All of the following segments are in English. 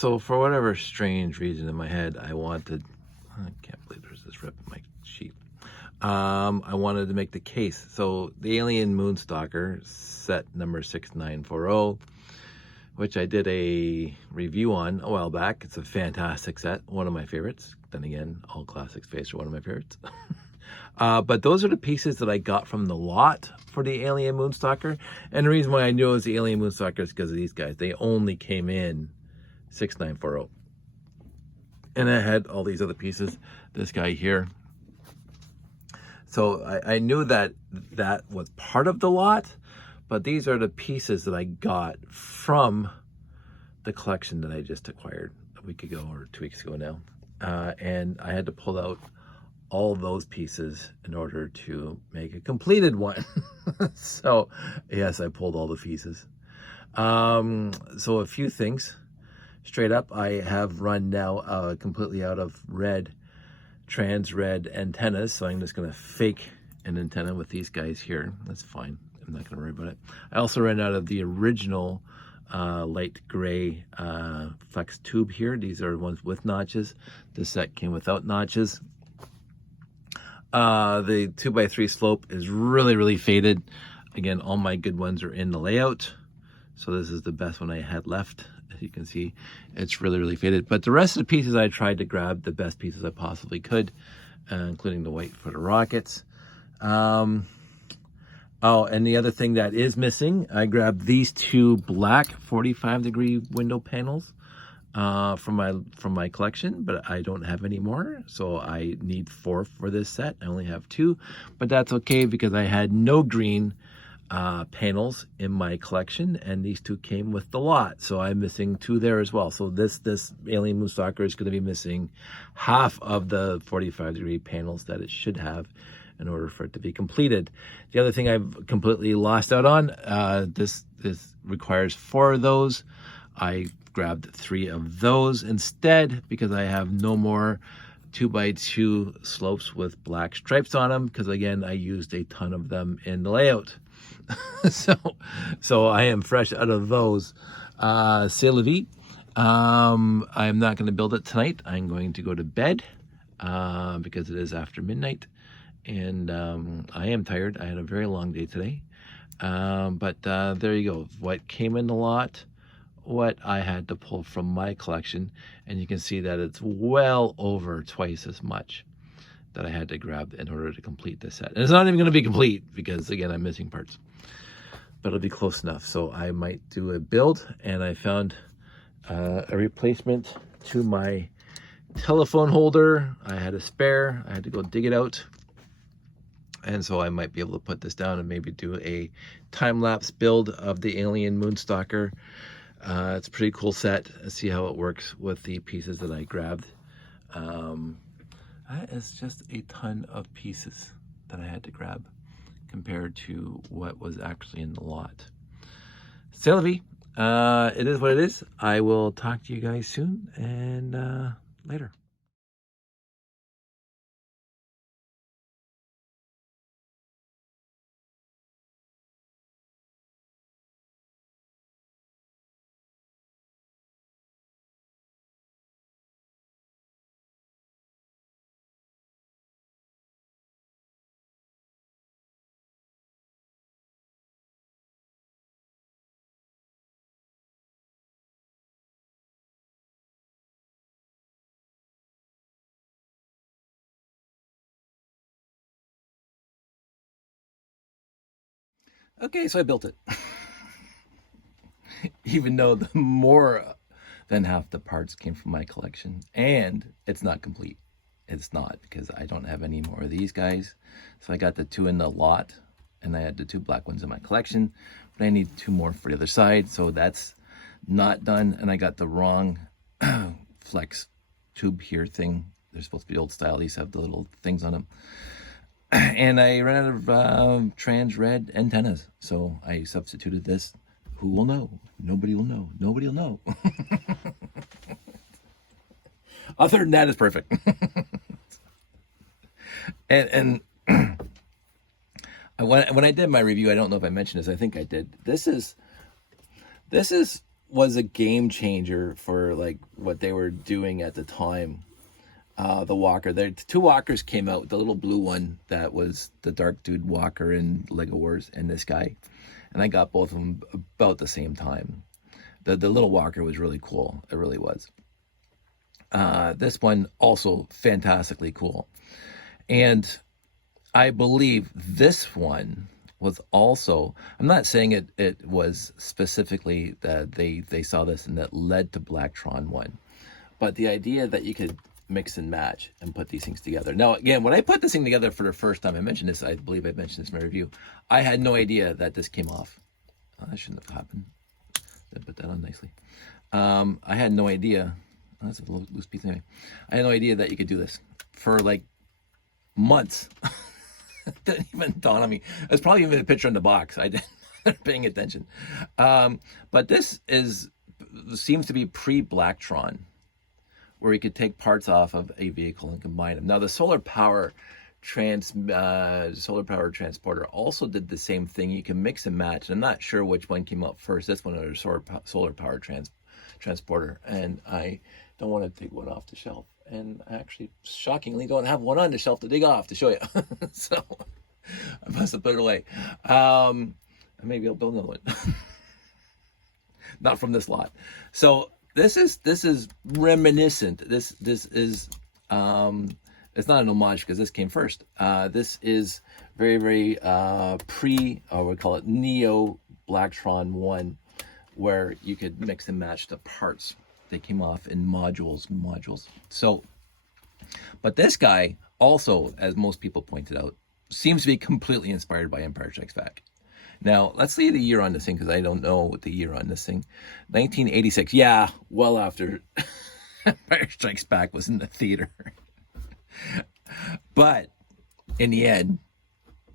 So for whatever strange reason in my head, I can't believe there's this rip in my sheet. I wanted to make the case. So the Alien Moonstalker set number 6940, which I did a review on a while back. It's a fantastic set, one of my favorites. Then again, all classics face are one of my favorites. But those are the pieces that I got from the lot for the Alien Moonstalker. And the reason why I knew it was the Alien Moonstalker is because of these guys. They only came in 6940. And I had all these other pieces. This guy here. So I knew that was part of the lot, but these are the pieces that I got from the collection that I just acquired a week ago or 2 weeks ago now. And I had to pull out all those pieces in order to make a completed one. So yes, I pulled all the pieces. So a few things. Straight up, I have run now completely out of trans red antennas, so I'm just going to fake an antenna with these guys here. That's fine. I'm not going to worry about it. I also ran out of the original light gray flex tube here. These are ones with notches. This set came without notches. The 2x3 slope is really faded. Again, all my good ones are in the layout. So this is the best one I had left. As you can see, it's really faded. But the rest of the pieces, I tried to grab the best pieces I possibly could, including the white for the rockets. Oh, and the other thing that is missing, I grabbed these two black 45-degree window panels from my collection, but I don't have any more, so I need 4 for this set. I only have 2, but that's okay because I had no green panels in my collection, and these 2 came with the lot, so I'm missing 2 there as well. So this Alien Moonstalker is going to be missing half of the 45-degree panels that it should have in order for it to be completed. The other thing I've completely lost out on, this requires 4 of those. I grabbed 3 of those instead because I have no more 2x2 slopes with black stripes on them, because again, I used a ton of them in the layout. So I am fresh out of those. C'est la vie. I'm not going to build it tonight. I'm going to go to bed because it is after midnight, and I am tired. I had a very long day today. But there you go. What came in the lot, what I had to pull from my collection, and you can see that it's well over twice as much that I had to grab in order to complete this set. And it's not even going to be complete because, again, I'm missing parts. But it'll be close enough. So I might do a build, and I found a replacement to my telephone holder. I had a spare. I had to go dig it out. And so I might be able to put this down and maybe do a time-lapse build of the Alien Moonstalker. It's a pretty cool set. Let's see how it works with the pieces that I grabbed. That is just a ton of pieces that I had to grab compared to what was actually in the lot. C'est la vie. It is what it is. I will talk to you guys soon, and later. Okay, so I built it. Even though the more than half the parts came from my collection, and it's not complete. It's not, because I don't have any more of these guys. So I got the 2 in the lot, and I had the 2 black ones in my collection, but I need 2 more for the other side, so that's not done. And I got the wrong flex tube here thing. They're supposed to be old style. These have the little things on them. And I ran out of trans red antennas, so I substituted this. Who will know? Nobody will know. Nobody will know. Other than that, it's perfect. and when I did my review, I don't know if I mentioned this. I think I did. This is was a game changer for like what they were doing at the time. The walker, there 2 walkers came out. The little blue one that was the Dark Dude walker in Lego Wars, and this guy, and I got both of them about the same time. The little walker was really cool. It really was. This one also fantastically cool, and I believe this one was also, I'm not saying it was specifically that they saw this and that led to Blacktron 1, but the idea that you could mix and match and put these things together. Now, again, when I put this thing together for the first time, I mentioned this, I believe I mentioned this in my review, I had no idea that this came off. That shouldn't have happened. Did put that on nicely. I had no idea. That's a little loose piece anyway. I had no idea that you could do this for like months. It didn't even dawn on me. There's probably even a picture in the box. I didn't paying attention. But this seems to be pre-Blacktron, where you could take parts off of a vehicle and combine them. Now, the solar power transporter also did the same thing. You can mix and match. I'm not sure which one came out first, this one or the solar power transporter. And I don't want to take one off the shelf. And I actually, shockingly, don't have one on the shelf to dig off to show you. So I must have put it away. Maybe I'll build another one. Not from this lot. So this is reminiscent. This is it's not an homage because this came first. This is very, very we call it Neo Blacktron 1, where you could mix and match the parts. They came off in modules. So, but this guy also, as most people pointed out, seems to be completely inspired by Empire Strikes Back. Now, let's see the year on this thing, because I don't know what the year on this thing. 1986. Yeah, well after Empire Strikes Back was in the theater. But in the end,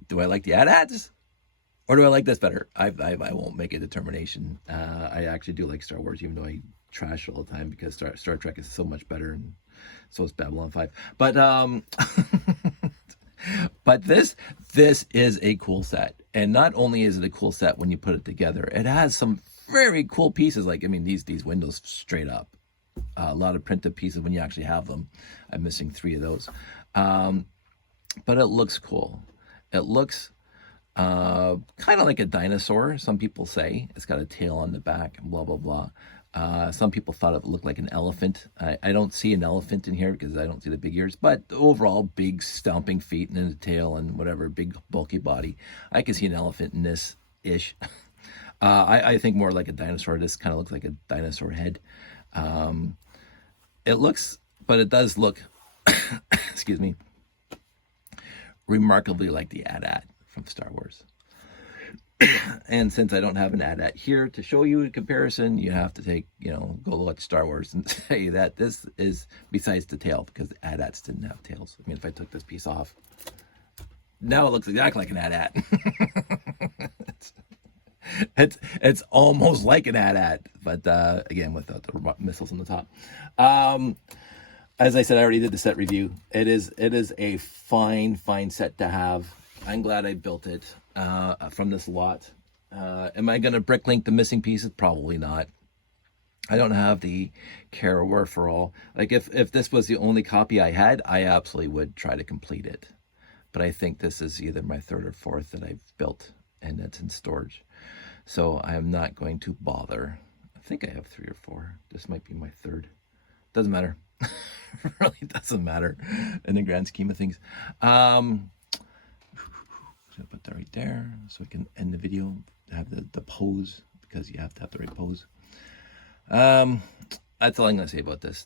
do I like the AT-ATs? Or do I like this better? I won't make a determination. I actually do like Star Wars, even though I trash it all the time, because Star Trek is so much better, and so is Babylon 5. But but this is a cool set. And not only is it a cool set when you put it together, it has some very cool pieces. Like, I mean, these windows straight up. A lot of printed pieces when you actually have them. I'm missing 3 of those. But it looks cool. It looks kind of like a dinosaur, some people say. It's got a tail on the back, and blah, blah, blah. Some people thought it looked like an elephant. I don't see an elephant in here because I don't see the big ears, but overall, big stomping feet and a tail and whatever, big bulky body. I can see an elephant in this-ish. I think more like a dinosaur. This kind of looks like a dinosaur head. It does look, excuse me, remarkably like the AT-AT from Star Wars. And since I don't have an AT-AT here to show you a comparison, you have to go watch Star Wars and say that this is besides the tail, because the AT-ATs didn't have tails. I mean, if I took this piece off, now it looks exactly like an AT-AT. It's almost like an AT-AT, but again, without the missiles on the top. As I said, I already did the set review. It is a fine set to have. I'm glad I built it from this lot. Am I going to bricklink the missing pieces? Probably not. I don't have the care or wherefore. Like, if this was the only copy I had, I absolutely would try to complete it. But I think this is either my 3rd or 4th that I've built, and it's in storage. So I am not going to bother. I think I have 3 or 4. This might be my 3rd. Doesn't matter. Really doesn't matter in the grand scheme of things. So put that right there so we can end the video. Have the pose, because you have to have the right pose. That's all I'm going to say about this.